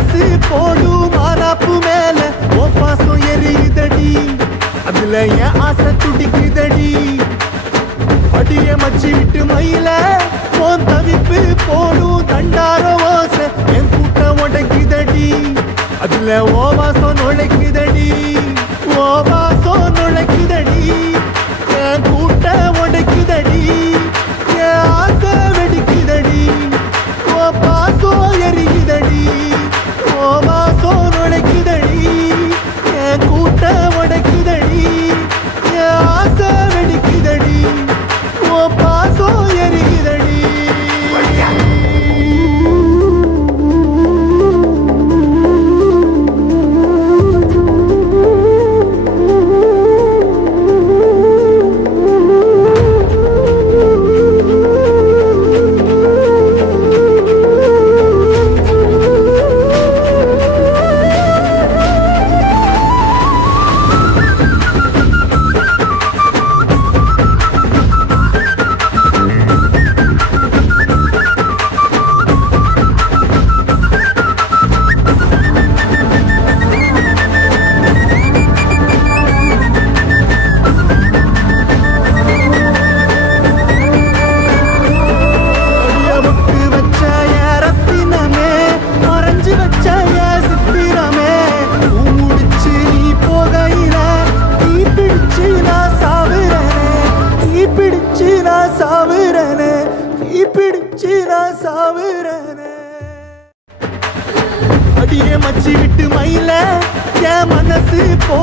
மனசு போடும் மாறாப்பு மேல ஓ பாசம் எரியுதடி அதுல என் ஆசை துடிக்குதடி அடிய மச்சி விட்டு மயில போன் தவிப்பு போடும் தண்டார ஓசை என் கூட்டம் உடைக்குதடி அதுல ஓ வாசம் நுழைக்குதடி ஓ வாசம் நுழைக்குதடி என் கூட்டம் உடைக்குதடி என் ஆசை வெடிக்குதடி ஓ பாசம் எரிக்குதடி ஓ வாசம் நுழைக்குதடி என் கூட்டம் உடைக்குதடி என் ஆசை வெடிக்குதடி ஓ பாசம் எரிக்குதடி அடியே மச்சி விட்டு மயில என் மனசு போ